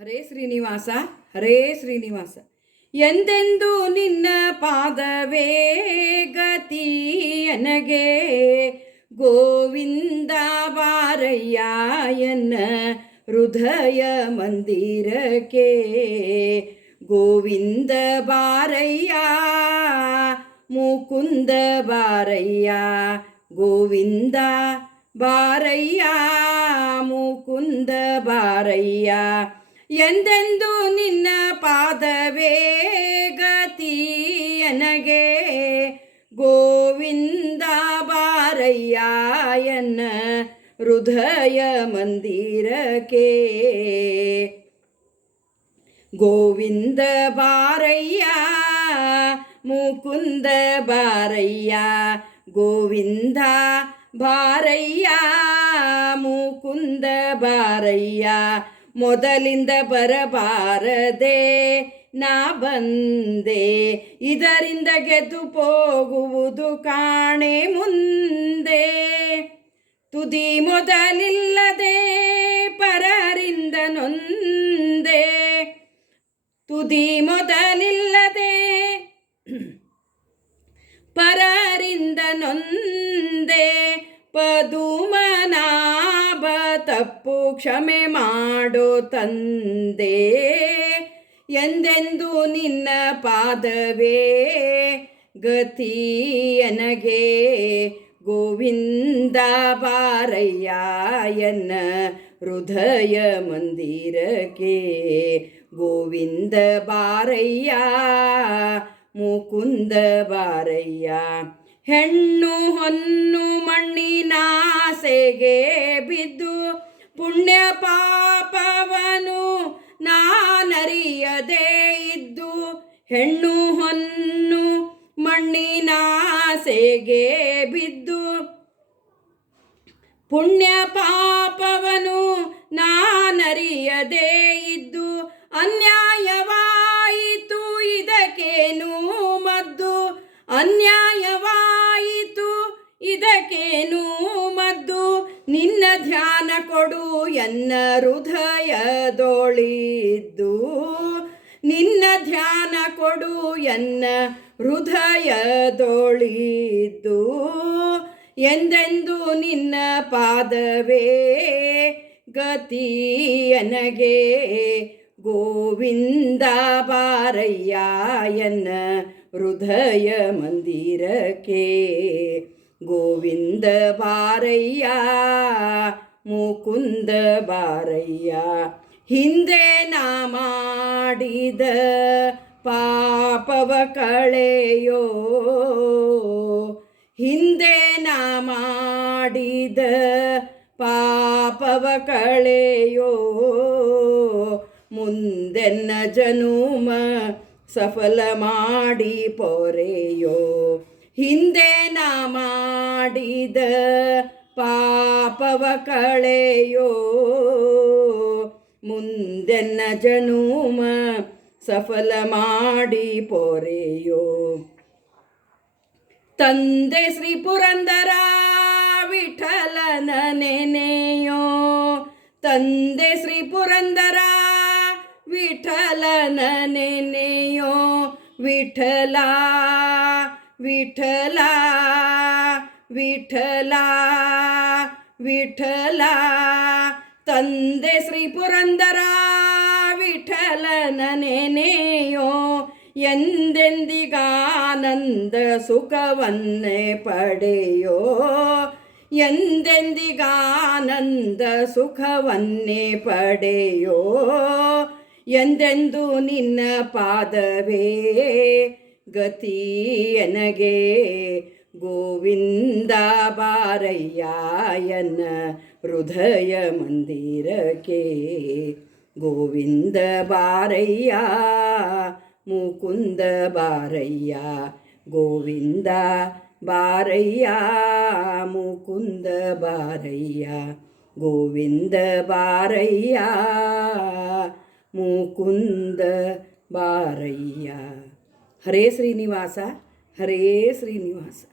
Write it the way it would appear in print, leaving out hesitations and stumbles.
ಹರೇ ಶ್ರೀನಿವಾಸ, ಹರೇ ಶ್ರೀನಿವಾಸ. ಎಂದೆಂದು ನಿನ್ನ ಪಾದವೇ ಗತಿ ನನಗೆ, ಗೋವಿಂದ ಬಾರಯ್ಯ ಎನ್ನ ಹೃದಯ ಮಂದಿರಕ್ಕೆ. ಗೋವಿಂದ ಬಾರಯ್ಯ, ಮುಕುಂದ ಬಾರಯ್ಯ, ಗೋವಿಂದ ಬಾರಯ್ಯ, ಮುಕುಂದ ಬಾರಯ್ಯ. ಎಂದೆಂದು ನಿನ್ನ ಪಾದವೇ ಗತಿ ನನಗೆ, ಗೋವಿಂದ ಬಾರಯ್ಯ ಎನ್ನ ಹೃದಯ ಮಂದಿರಕ್ಕೆ. ಗೋವಿಂದ ಬಾರಯ್ಯ, ಮುಕುಂದ ಬಾರಯ್ಯ, ಗೋವಿಂದ ಬಾರಯ್ಯ, ಮುಕುಂದ ಬಾರಯ್ಯ. ಮೊದಲಿಂದ ಬರಬಾರದೆ ನಾ ಬಂದೆ, ಇದರಿಂದ ಗೆದ್ದು ಹೋಗುವುದು ಕಾಣೆ ಮುಂದೆ. ತುದಿ ಮೊದಲಿಲ್ಲದೆ ಪರರಿಂದ ನೊಂದೆ, ತುದಿ ಮೊದಲಿಲ್ಲದೆ ಪರರಿಂದ ನೊಂದೆ. ಪದುಮನಾಭ ತಪ್ಪು ಕ್ಷಮೆ ಮಾಡೋ ತಂದೆ, ಎಂದೆಂದು ನಿನ್ನ ಪಾದವೇ ಗತಿ ನನಗೆ. ಗೋವಿಂದ ಬಾರಯ್ಯ ಎನ್ನ ಹೃದಯ ಮಂದಿರಕ್ಕೆ. ಗೋವಿಂದ ಬಾರಯ್ಯ, ಮುಕುಂದ ಬಾರಯ್ಯ. ಹೆಣ್ಣು ಹೊನ್ನು ಮಣ್ಣಿನಾಸೆಗೆ ಬಿದ್ದು ಪುಣ್ಯ ಪಾಪವನು ನಾನರಿಯದೇ ಇದ್ದು. ಹೆಣ್ಣು ಹೊನ್ನು ಮಣ್ಣಿನಾಸೆಗೆ ಬಿದ್ದು ಪುಣ್ಯ ಪಾಪವನು ನಾನರಿಯದೇ ಇದ್ದು. ಅನ್ಯಾಯವಾಯಿತು ಇದಕ್ಕೇನು ಮದ್ದು, ಅನ್ಯಾಯವಾಯಿತು ಇದಕ್ಕೇನು ಮದ್ದು. ನಿನ್ನ ಧ್ಯಾನ ಕೊಡು ಎನ್ನ ಹೃದಯದೊಳಿದ್ದು, ನಿನ್ನ ಧ್ಯಾನ ಕೊಡು ಎನ್ನ ಹೃದಯದೊಳಿದ್ದು. ಎಂದೆಂದು ನಿನ್ನ ಪಾದವೇ ಗತಿ ನನಗೆ. ಗೋವಿಂದ ಬಾರಯ್ಯ ಎನ್ನ ಹೃದಯ ಮಂದಿರಕ್ಕೆ. ಗೋವಿಂದ ಬಾರಯ್ಯ, ಮುಕುಂದ ಬಾರಯ್ಯ. ಹಿಂದೆ ನಾ ಮಾಡಿದ ಪಾಪವ ಕಳೆಯೋ, ಹಿಂದೆ ನಾ ಮಾಡಿದ ಪಾಪವ ಕಳೆಯೋ. ಮುಂದೆನ್ನ ಜನುಮ ಸಫಲ ಮಾಡಿ ಪೊರೆಯೋ. ಹಿಂದೆ ನಾ ಮಾಡಿದ ಪಾಪವ ಕಳೆಯೋ, ಮುಂದೆನ್ನ ಜನುಮ ಸಫಲ ಮಾಡಿ ಪೊರೆಯೋ. ತಂದೆ ಶ್ರೀ ಪುರಂದರ ವಿಠಲನ ನೆನೆಯೋ, ತಂದೆ ಶ್ರೀ ಪುರಂದರ ವಿಠಲನ ನೆನೆಯೋ. ವಿಠಲ ವಿಠಲ ವಿಠಲ ವಿಠಲ. ತಂದೆ ಶ್ರೀ ಪುರಂದರ ವಿಠಲನ ನೆನೆಯೋ. ಎಂದೆಂದಿಗಾನಂದ ಸುಖವನ್ನೇ ಪಡೆಯೋ, ಎಂದೆಂದಿಗಾನಂದ ಸುಖವನ್ನೇ ಪಡೆಯೋ. ಎಂದೆಂದು ನಿನ್ನ ಪಾದವೇ ಗತಿ ನನಗೆ. ಗೋವಿಂದ ಬಾರಯ್ಯ ಎನ್ನ ಹೃದಯ ಮಂದಿರಕ್ಕೆ. ಗೋವಿಂದ ಬಾರಯ್ಯ, ಮುಕುಂದ ಬಾರಯ್ಯ, ಗೋವಿಂದ ಬಾರಯ್ಯ, ಮುಕುಂದ ಬಾರಯ್ಯ, ಗೋವಿಂದ ಬಾರಯ್ಯ, ಮುಕುಂದ ಬಾರಯ್ಯ. ಹರೇ ಶ್ರೀನಿವಾಸ, ಹರೇ ಶ್ರೀನಿವಾಸ.